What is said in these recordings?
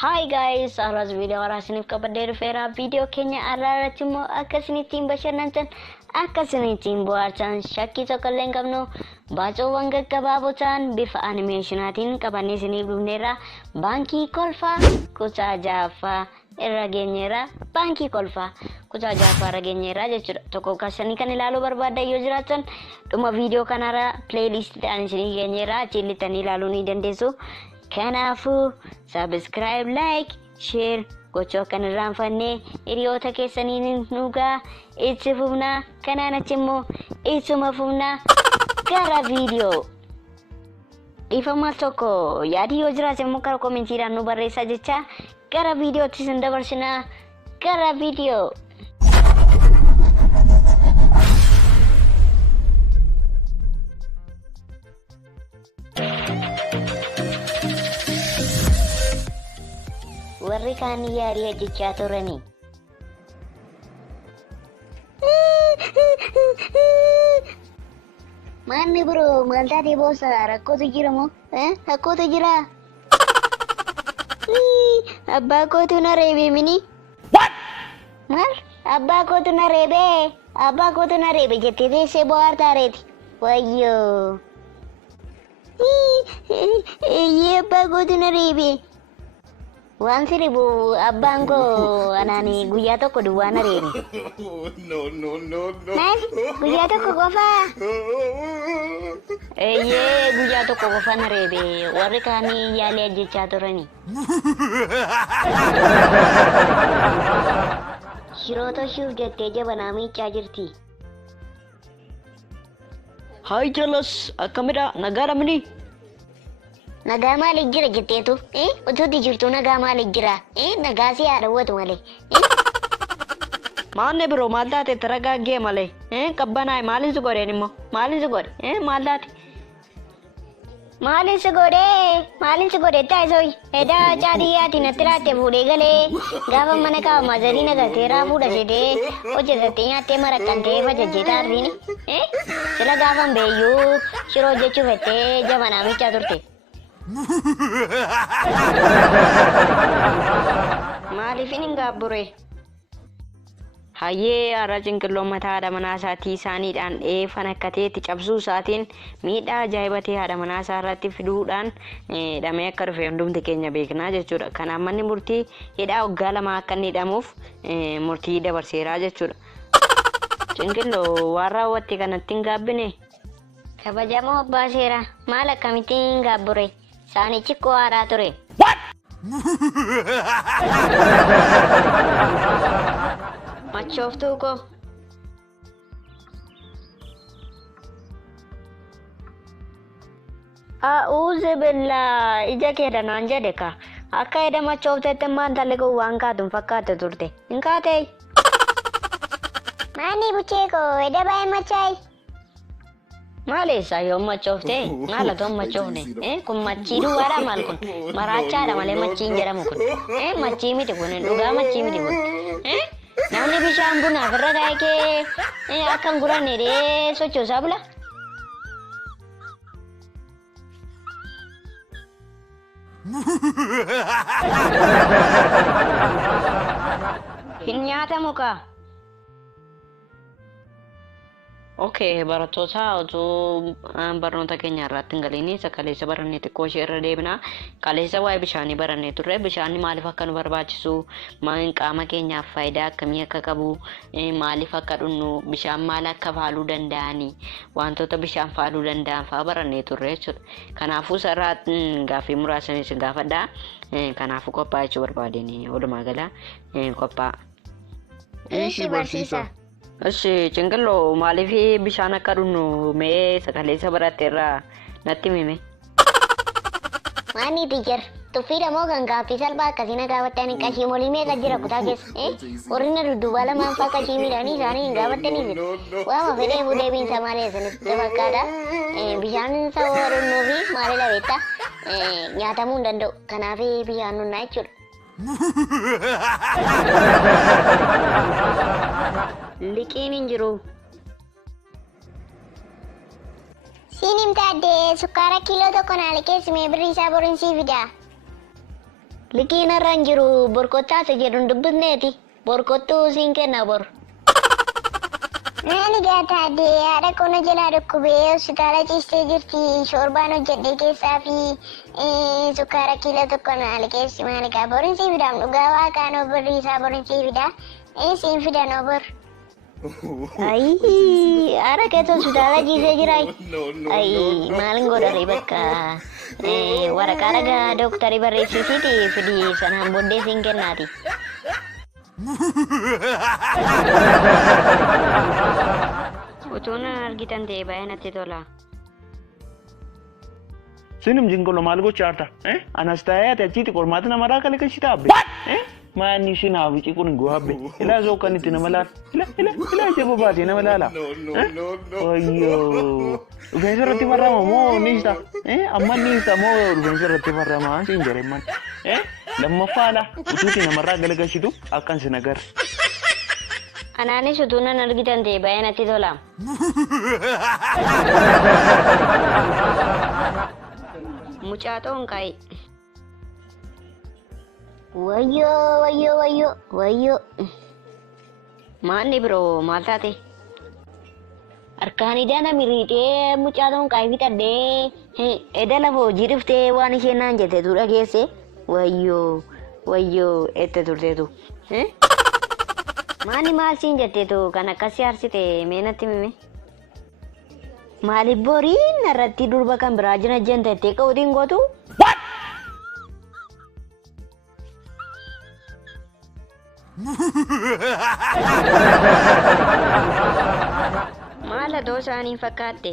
Hi guys, arras video arasiniif qabadee dhufeera. Video keenya irratti immoo akkasinitiin bashannantan, akkasinitiin bohaartan, shakkii tokko illee hin qabnu baacoowwan gaggabaaboo ta'an bifa animeeshinaatiin qabannee isiniif dhufneerra. Baankii kolfaa kutaa ja'affaa irra geenyeerra. Baankii kolfaa kutaa ja'affaa irra geenyeerra jechuudha. Tokko kaasanii kan ilaaluu barbaaddan yoo jiraatan dhuma video kanarra playlistiidhaan isinii geenyeerra. Achiin lixanii ilaaluu ni dandeessu. Kanaafuu subscribe, like, share gochuu akka hin irraanfanne hiriyoota keessaniin nugaa itti fufnaa. Kanaan achi immoo ittuma fufnaa gara viidiyoo. Dhiifama tokko yaadii yoo jiraate immoo karaa koomentiidhaan nu barreessaa jecha gara viidiyootti isin dabarsinaa. Gara viidiyoo. Warri kaan yaadii hojjechaa turanii. Manni bro, maal taatee boossa rakkootu jira moo? Rakkootu jira. Abbaa kootu na reebe mini. What? Maal? Abbaa kootu na reebe. Abbaa kootu na reebe jettee teessee bohaartaa reeti. Wayyoo. Abbaa kootu na reebe. Waan siribu abbaan koo anaani guyyaa tokko duwwaa na reebe. Maal? Guyyaa tokko qofaa? Guyyaa tokko qofaa na reebe. Warri kaanii yaalii hojjechaa turani. Shiroota shuuf jettee jabanaa miichaa jirti. Hai jelas, akkamidha nagaa dhabni. Nagaa maaliif jira jetteetu? Utuutti jirtu nagaa maaliif jira? Nagaa si haa dhawwatu malee. Maanne biroo maal taate taragaagee malee. Qabbanaa'e maaliin si godheen immoo? Maaliin si godhe? Maal taate? Maaliin si godhe taasisoo? Edaa caadiyyaatti natti laatte fuudhee galee gaafa mana kaa'amaa sadii nagateeraa fuudha jedhee hojjetattee nyaattee maraqqantee fajajjeetaa argini. Sila gaafan beeyyuu shiroo hojjechuu fettee jabanaa miichaa turte. Maaliifin hin gaabbure? Hayyee har'a cinqilloo mataa haadha manaa isaatii isaaniidhaan dheeffan akka ta'etti cabsuu isaatiin miidhaa ajaa'ibatee haadha manaa isaa irratti fiduudhaan hidhamee akka dhufe hundumti keenya beeknaa jechuudha. Kanaaf manni murtii hidhaa waggaa 2 akka inni hidhamuuf murtii dabarseeraa jechuudha. Cinqilloo waan raawwatte kanatti hin gaabbine? Kabajamoo abbaa seeraa maal akkamittiin hin gaabbure? Saanichi koo haaraa ture. Machooftuu koo. Uuse billaa ija keedha naan jedhe ka. Akka edda machooftetti maantalli kun waan kaatuun fakkaate turte. Hin kaatee? Maani buchee koo edda baay'ee machaayi. Maalessa yoo machooftee? Maal atoon machoofne? Kun machii duwwaadha maal kun? Maraachaadha malee machiin jedhamu kun. Machii miti kun dhugaa machii miti kun. Namni bishaan bunaaf irra kaa'ee akka hin guranne dee sochoosaa bula. Hin nyaatamu kaa. Okay, barattoota utuu barnoota keenya irratti hin galiin kaleessa barannee xiqqoo ishee irra deebinaa. Kaleessa waa'ee bishaanii barannee turre. Bishaanni maaliif akka nu barbaachisu, qaama keenyaaf faayidaa akkamii akka qabu, maaliif akka dhugnu, bishaan maal akka faaluu danda'ani, wantoota bishaan faaluu danda'an fa'aa barannee turre jechuudha. Kanaafuu sarara gaaffii muraasanis gaafadhaa. Kanaafuu qophaa'aa jechuu barbaadeen walumaa gala qophaa'aa. Eeshi barsiisa. Eshi cinqilloo maaliif bishaan akka dhugnu mee kaleessa baratteerraa natti himi? Maani tiicher tuffiidha moo kan gaaffii salphaa akkasii na gaafattanii qashii molii meeqa jira kutaa keessa? Warrina dudduuba lamaan fa'aa qashii midhaanii isaanii hin gaafattanii waama fedhee deebiinsa maali isinitti fakkaata? Bishaan isa dhugnu fi maalidha beektaa? Nyaatamuu hin danda'u. Kanaaf bishaan dhugnaa jechuudha. Liqiin hin jiru. Sinim tadde sukkaara kiiloo tokko naa liqeessime birrii isaa boriin sii fida. Likiin irraan jiru borkottaa isa jedhuun dubbisneeti. Borkottuu siin kenna bor. Nani gaataadde haadha koona jalaa dhukkubee hospitaala ciistee jirti. Shoorbaan hojjedhee keessaa fi sukkaara kiiloo tokko maali keessi maali kaa boriin sii fidaam dhugaa waaqaan obborri isaa boriin sii fidaa. Siin fidan obor. Ayii haadha keessa hospitaala ciisee jira. Ayii maalin godhare bakka waraqaa dhagaa dooktarii barreessisiiti fidii sanaan booddee siin kennaati. Utuu na argitan ta'e baay'ee natti tola. Sinum jingolo maal gochaarta? Anas ta'ee ati achitti qormaata namarraa kale kan shitaabbe. Maanni isin haafici kun gohabbe. Ilaa soo kan itti nama laala. Ilaa jaba baatee nama laala. Wayyoo. Rufeensa irratti barrama moo niista? Amma niista moo rufeensa irratti barrama siin jedhaman. Lammaffaadha. Utuuti namarraa galagalchitu akkan sin agarre. Anaanis utuu nan argitan ta'e baay'ee natti tola. Mucaa xoonqaayi. Wayyoo. Maanni biroo maal taate? Harkaan idana miriitee mucaa xoonqaayi fixadhee eda lafa hojii dhuftee waan isheen naan jetteetu dhageesse. Wayyoo itti turteetu. Maani maal siin jetteetu kan akkasii arsite mee natti mime? Maaliif boriin irratti durba kan biraa jira jenteettee qawutiin gootu? Maal adoo isaanii fakkaatte?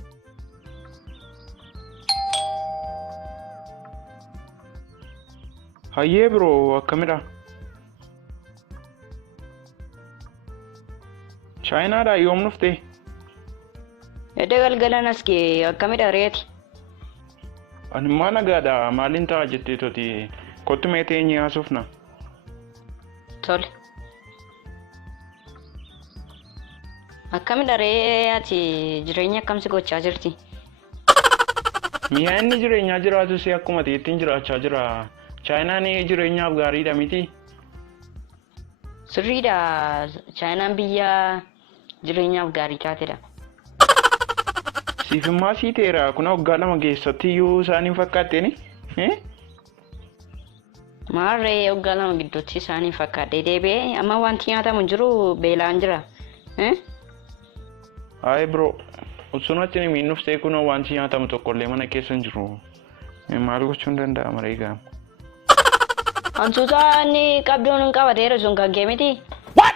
Hayyee biroo akkamidha? Chaayinaadhaa yoom dhufte? Edda galgalan as gee akkamidha reeti? Animmaa nagaadha maaliin ta'a jettee toti kottu mee teenyee haasofna. Tole. Akkamidha ree ati jireenya akkamsi gochaa jirti? Mi'a inni jireenyaa jiraatu si akkuma ta'ettiin jiraachaa jira. Chaayinaan jireenyaaf gaariidha miti. Sirriidha. Chaayinaan biyya jireenyaaf gaarii taatedha. Siifimmaa sii ta'eera kun waggaa lama keessatti iyyuu isaaniin fakkaatteeni. Maarree waggaa lama gidduutti isaanii fakkaatee deebi'ee amma wanti nyaatamu hin jiru beelaan jira. Hayi biroo usunatti ni miinuftee kun wanti nyaatamu tokkollee mana keessa hin jiru. Maal gochuun danda'ama reegaa? Hantuuta inni qabduun hin qabateera sun kan kee miti. What?